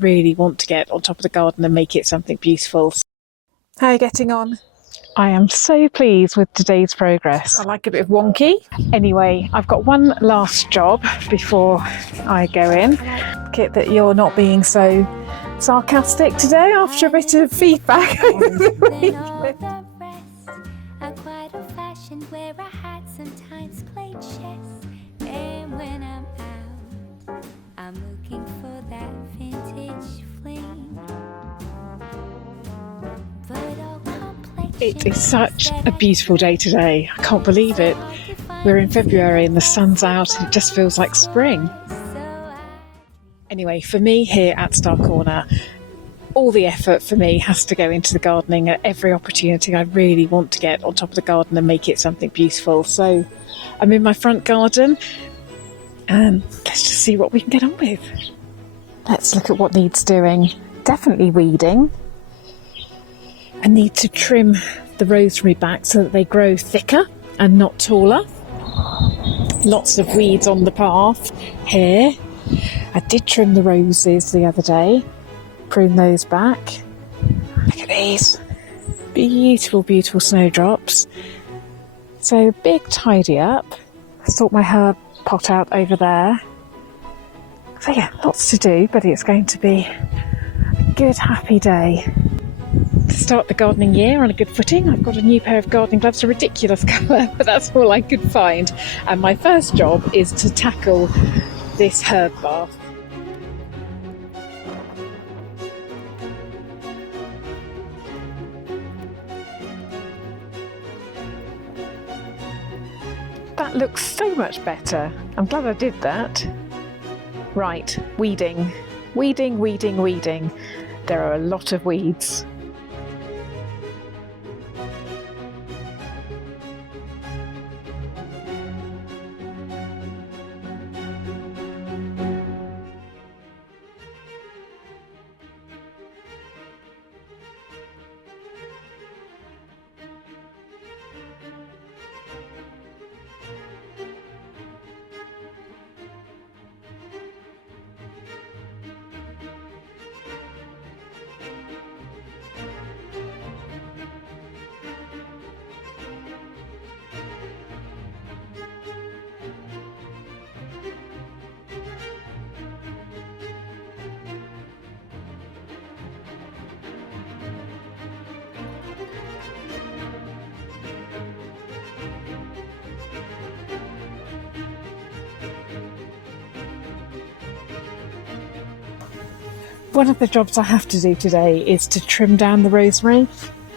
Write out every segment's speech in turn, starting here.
really want to get on top of the garden and make it something beautiful. How are you getting on? I am so pleased with today's progress. I like a bit of wonky. Anyway, I've got one last job before I go in. Kit, that you're not being so sarcastic today after a bit of feedback over the weekend. It is such a beautiful day today. I can't believe it. We're in February and the sun's out and it just feels like spring. Anyway, for me here at Star Corner, all the effort for me has to go into the gardening at every opportunity. I really want to get on top of the garden and make it something beautiful. So I'm in my front garden and let's just see what we can get on with. Let's look at what needs doing. Definitely weeding. I need to trim the rosemary back so that they grow thicker and not taller. Lots of weeds on the path here. I did trim the roses the other day, prune those back. Look at these beautiful, beautiful snowdrops. So big tidy up. Sort my herb pot out over there. So yeah, lots to do, but it's going to be a good, happy day. To start the gardening year on a good footing, I've got a new pair of gardening gloves, a ridiculous colour, but that's all I could find. And my first job is to tackle this herb bath. That looks so much better. I'm glad I did that. Right, weeding. Weeding, weeding, weeding. There are a lot of weeds. One of the jobs I have to do today is to trim down the rosemary.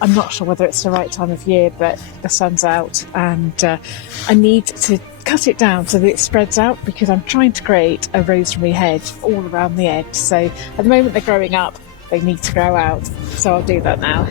I'm not sure whether it's the right time of year, but the sun's out and I need to cut it down so that it spreads out because I'm trying to create a rosemary hedge all around the edge. So at the moment they're growing up, they need to grow out. So I'll do that now.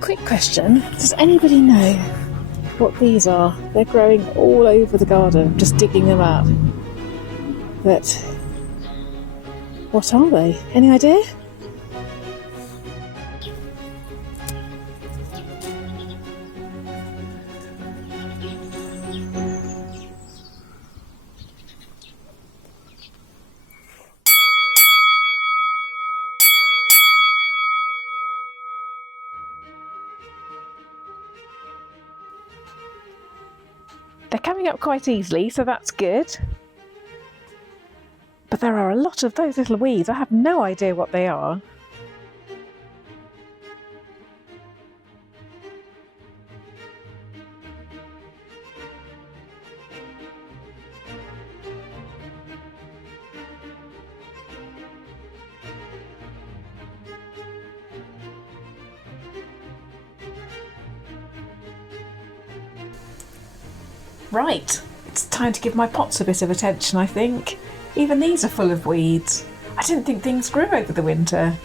Quick question, does anybody know what these are. They're growing all over the garden, just digging them up. But what are they? Any idea? They're coming up quite easily, so that's good. But there are a lot of those little weeds. I have no idea what they are. Right, it's time to give my pots a bit of attention, I think. Even these are full of weeds. I didn't think things grew over the winter.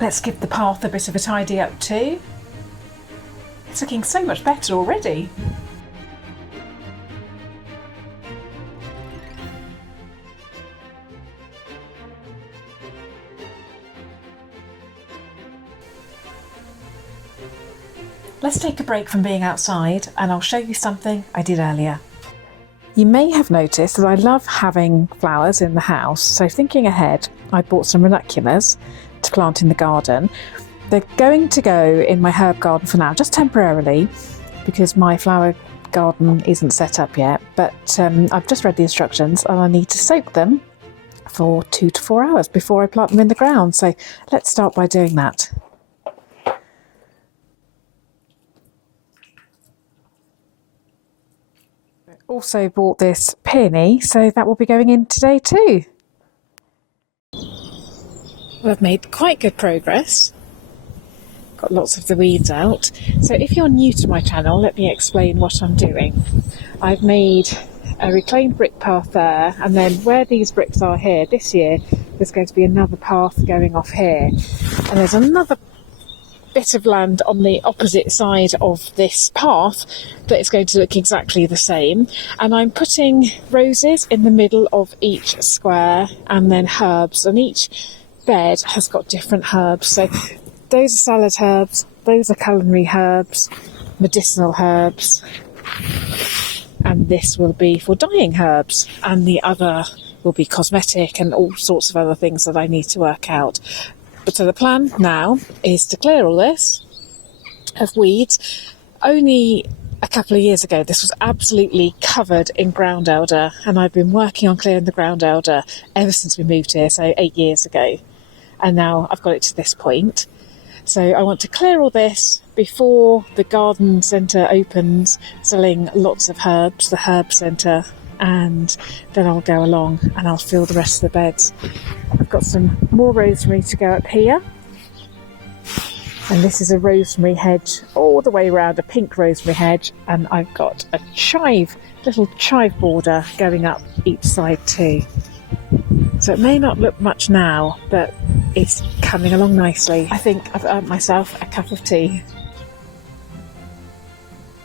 Let's give the path a bit of a tidy up too. It's looking so much better already. Let's take a break from being outside and I'll show you something I did earlier. You may have noticed that I love having flowers in the house, so thinking ahead, I bought some ranunculus to plant in the garden. They're going to go in my herb garden for now, just temporarily, because my flower garden isn't set up yet, but I've just read the instructions and I need to soak them for 2 to 4 hours before I plant them in the ground, so let's start by doing that. Also bought this peony, so that will be going in today too. Well, I've made quite good progress. Got lots of the weeds out. So if you're new to my channel, let me explain what I'm doing. I've made a reclaimed brick path there, and then where these bricks are here, this year, there's going to be another path going off here. And there's another bit of land on the opposite side of this path that is going to look exactly the same, and I'm putting roses in the middle of each square and then herbs, and each bed has got different herbs. So those are salad herbs, those are culinary herbs, medicinal herbs, and this will be for dyeing herbs, and the other will be cosmetic and all sorts of other things that I need to work out. But so the plan now is to clear all this of weeds. Only a couple of years ago this was absolutely covered in ground elder, and I've been working on clearing the ground elder ever since we moved here, so 8 years ago, and now I've got it to this point. So I want to clear all this before the garden centre opens, selling lots of herbs, the herb centre, and then I'll go along and I'll fill the rest of the beds. I've got some more rosemary to go up here, and this is a rosemary hedge all the way around, a pink rosemary hedge, and I've got a little chive border going up each side too. So it may not look much now, but it's coming along nicely. I think I've earned myself a cup of tea.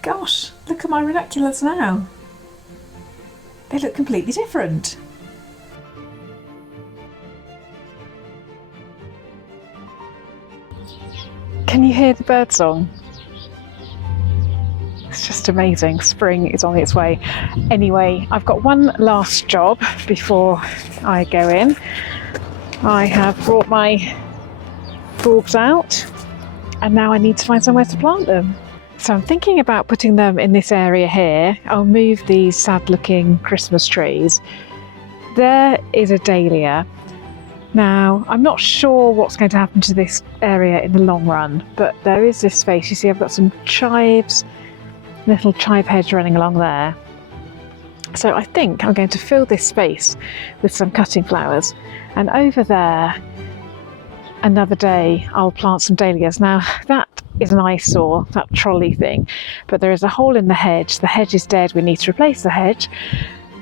Gosh, look at my ranunculus now. They look completely different. Can you hear the bird song? It's just amazing. Spring is on its way. Anyway, I've got one last job before I go in. I have brought my bulbs out, and now I need to find somewhere to plant them. So I'm thinking about putting them in this area here. I'll move these sad looking Christmas trees. There is a dahlia. Now, I'm not sure what's going to happen to this area in the long run, but there is this space. You see, I've got some chives, little chive hedge running along there. So I think I'm going to fill this space with some cutting flowers. And over there, another day, I'll plant some dahlias. Now, that is an eyesore, that trolley thing, but there is a hole in the hedge. The hedge is dead. We need to replace the hedge.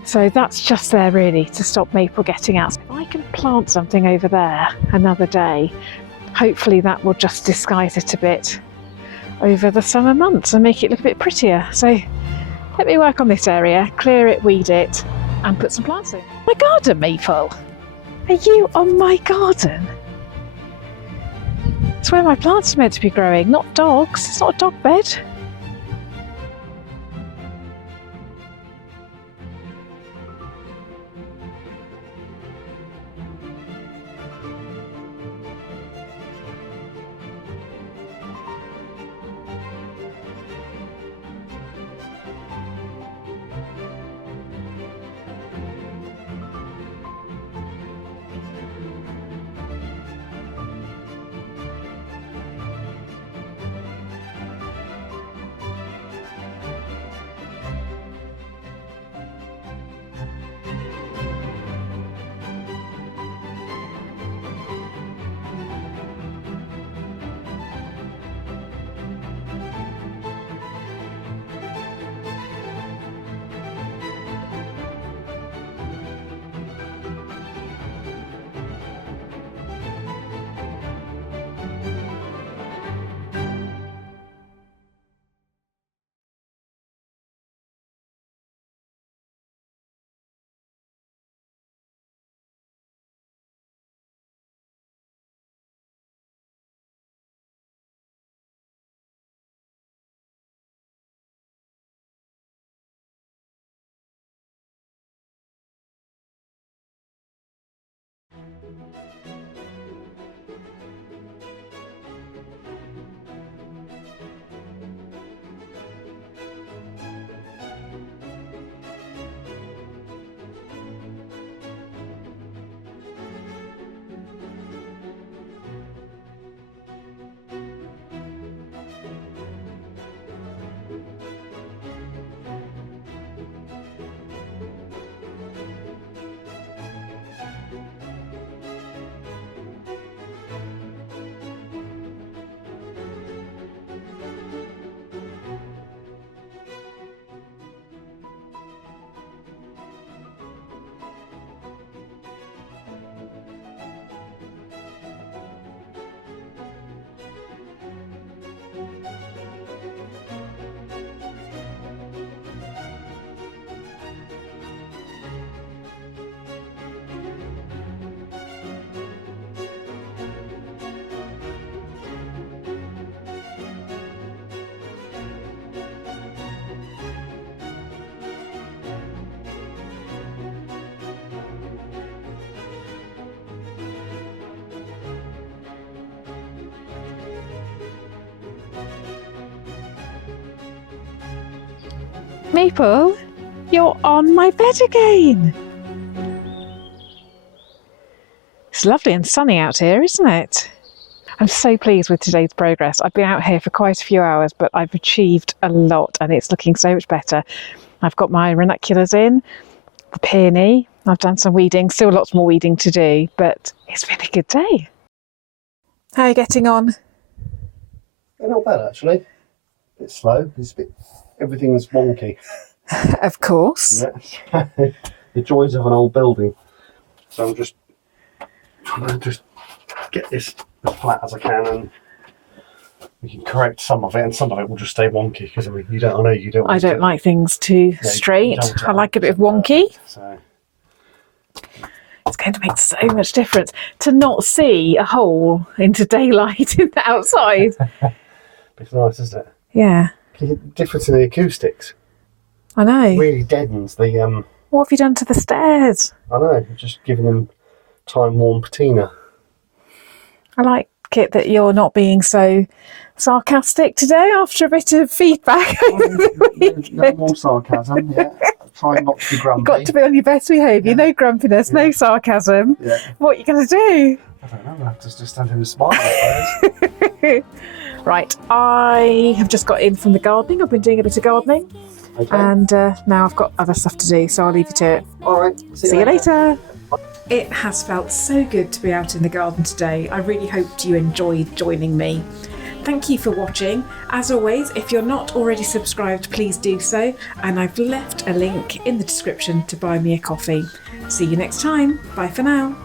So that's just there really to stop Maple getting out. So if I can plant something over there another day, hopefully that will just disguise it a bit over the summer months and make it look a bit prettier. So let me work on this area, clear it, weed it, and put some plants in. My garden, Maple! Are you on my garden? It's where my plants are meant to be growing, not dogs. It's not a dog bed. Maple, you're on my bed again. It's lovely and sunny out here, isn't it? I'm so pleased with today's progress. I've been out here for quite a few hours, but I've achieved a lot and it's looking so much better. I've got my ranunculus in, the peony, I've done some weeding, still lots more weeding to do, but it's been a good day. How are you getting on? Yeah, not bad actually. A bit slow. Everything's wonky. Of course. Yeah. The joys of an old building. So I'm just trying to get this as flat as I can, and we can correct some of it, and some of it will just stay wonky because I mean, I don't like things too straight. I like a bit of wonky. So it's going to make so much difference to not see a hole into daylight in the outside. It's nice, isn't it? Yeah. The difference in the acoustics. I know. It really deadens the What have you done to the stairs? I know, just giving them time-worn patina. I like it that you're not being so sarcastic today after a bit of feedback. No more sarcasm, yeah. Try not to be grumpy. You've got to be on your best behaviour. Yeah. No grumpiness, no sarcasm. Yeah. What are you going to do? I don't know, I'll have to just stand here and smile, I suppose. Right, I have just got in from the gardening. I've been doing a bit of gardening. Okay. And now I've got other stuff to do, so I'll leave you to it. All right. See you later. It has felt so good to be out in the garden today. I really hoped you enjoyed joining me. Thank you for watching. As always, if you're not already subscribed, please do so. And I've left a link in the description to buy me a coffee. See you next time. Bye for now.